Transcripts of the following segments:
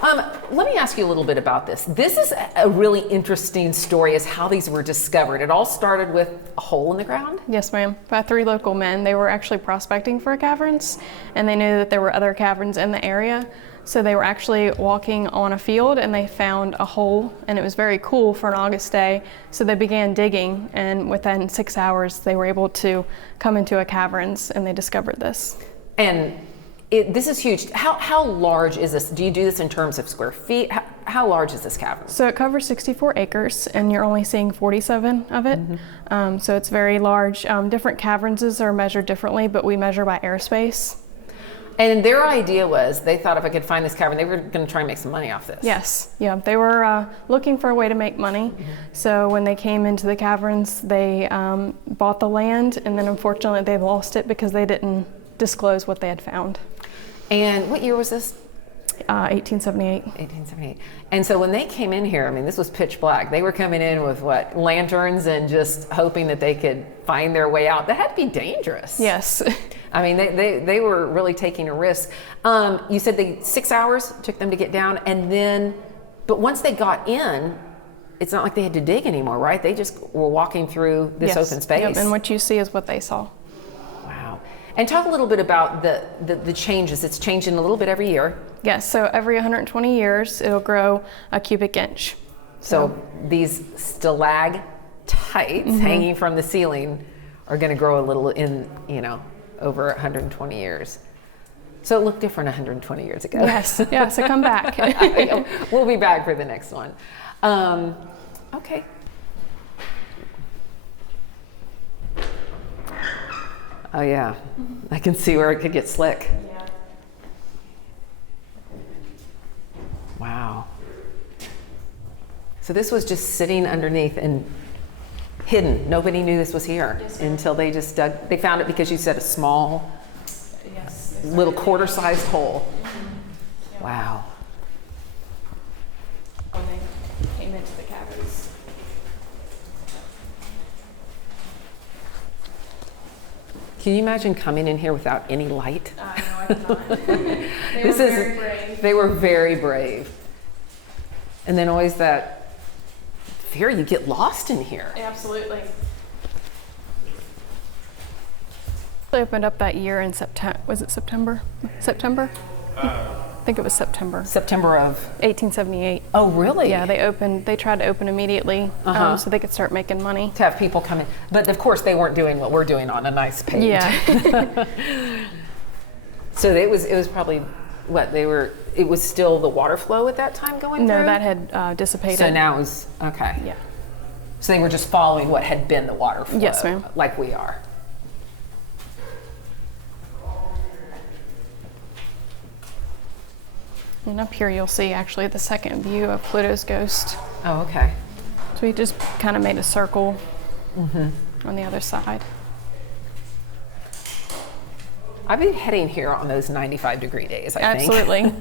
Let me ask you a little bit about this. This is a really interesting story as how these were discovered. It all started with a hole in the ground? Yes, ma'am. By 3 local men. They were actually prospecting for caverns, and they knew that there were other caverns in the area. So they were actually walking on a field and they found a hole, and it was very cool for an August day. So they began digging, and within 6 hours they were able to come into a caverns, and they discovered this. And this is huge. How large is this? Do you do this in terms of square feet? How large is this cavern? So it covers 64 acres, and you're only seeing 47 of it. So it's very large. Different caverns are measured differently, but we measure by airspace. And their idea was, they thought if I could find this cavern, they were going to try and make some money off this. Yes, yeah, they were looking for a way to make money. So when they came into the caverns, they bought the land, and then unfortunately they lost it because they didn't disclose what they had found. And what year was this? 1878. 1878. And so when they came in here, I mean, this was pitch black. They were coming in with what, lanterns, and just hoping that they could find their way out. That had to be dangerous. Yes. I mean, they were really taking a risk. You said 6 hours took them to get down, and then, but once they got in, it's not like they had to dig anymore, right? They just were walking through this open space. Yep, and what you see is what they saw. Wow. And talk a little bit about the changes. It's changing a little bit every year. Yes, so every 120 years, it'll grow a cubic inch. So these stalactites hanging from the ceiling are going to grow a little in, over 120 years. So it looked different 120 years ago. Yes, yeah, so come back. We'll be back for the next one. Okay. Oh yeah, I can see where it could get slick. Yeah. Wow. So this was just sitting underneath and hidden. Nobody knew this was here until they just dug. They found it because you said a small, little quarter-sized hole. Yeah. Wow. When they came into the caverns. Can you imagine coming in here without any light? No, I cannot. They were very brave. They were very brave. And then always that fear you get lost in here. Absolutely. They opened up that year in September. Was it September? September? I think it was September. September of 1878. Oh, really? Yeah, they tried to open immediately so they could start making money. To have people come in. But of course they weren't doing what we're doing on a nice page. Yeah. So it was probably what it was still the water flow at that time going through? No, that had dissipated. So now it was, okay. Yeah. So they were just following what had been the water flow. Yes, ma'am. Like we are. And up here you'll see actually the second view of Pluto's ghost. Oh, okay. So we just kind of made a circle on the other side. I've been heading here on those 95-degree days, I think. Absolutely.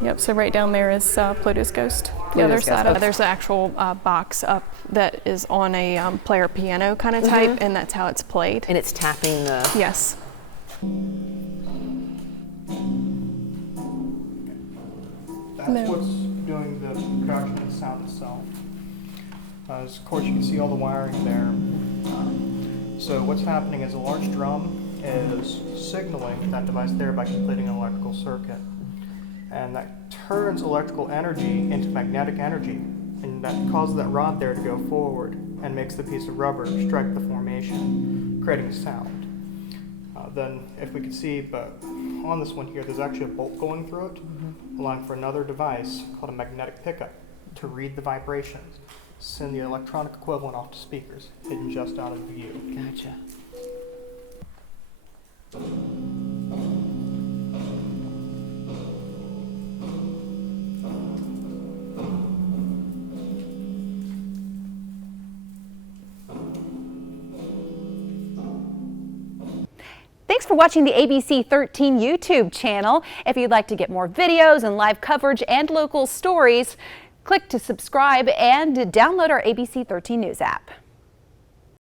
Yep, so right down there is Pluto's ghost. The other side of there's an actual box up that is on a player piano kind of type, and that's how it's played. And it's tapping the... Yes. That's what's doing the production of the sound itself. Of course, you can see all the wiring there. So what's happening is a large drum is signaling that device there by completing an electrical circuit. And that turns electrical energy into magnetic energy, and that causes that rod there to go forward and makes the piece of rubber strike the formation, creating sound. Then, if we could see, but on this one here, there's actually a bolt going through it, allowing for another device called a magnetic pickup to read the vibrations, send the electronic equivalent off to speakers, hidden just out of view. Gotcha. Thanks for watching the ABC 13 YouTube channel. If you'd like to get more videos and live coverage and local stories, click to subscribe and download our ABC 13 News app.